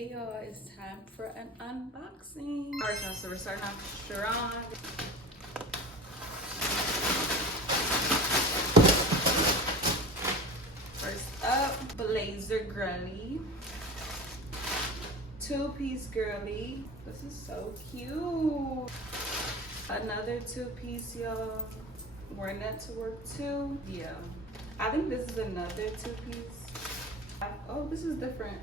Hey y'all, it's time for an unboxing. Alright y'all, so we're starting off strong. First up, blazer girly. Two-piece girly. This is so cute. Another two-piece, y'all. Wearing that to work too. Yeah. I think this is another two-piece. Oh, this is different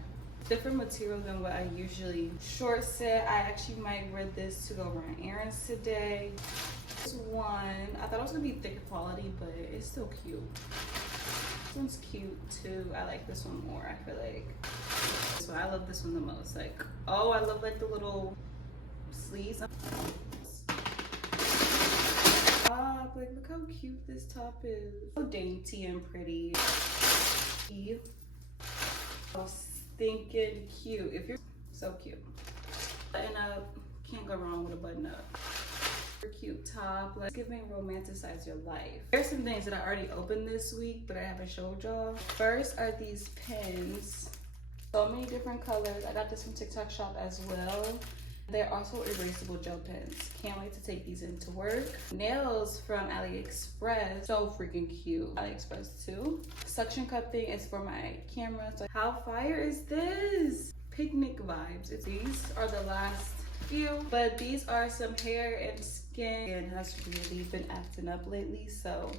material than what I usually short set. I actually might wear this to go run errands today. This one, I thought it was gonna be thicker quality, but it's still cute. This one's cute too. I like this one more, I feel like. So I love this one the most. Like, oh, I love like the little sleeves. Like, look how cute this top is. So dainty and pretty. So stinking cute. If you're so cute. Button up, can't go wrong with a button up. Cute top, like giving romanticize your life. There's some things that I already opened this week, but I haven't showed y'all. First are these pens. So many different colors. I got this from TikTok shop as well. They're also erasable gel pens. Can't wait to take these into work. Nails from AliExpress. So freaking cute. AliExpress too. Suction cup thing is for my camera. So how fire is this? Picnic vibes. These are the last few, but these are some hair and skin. It has really been acting up lately, so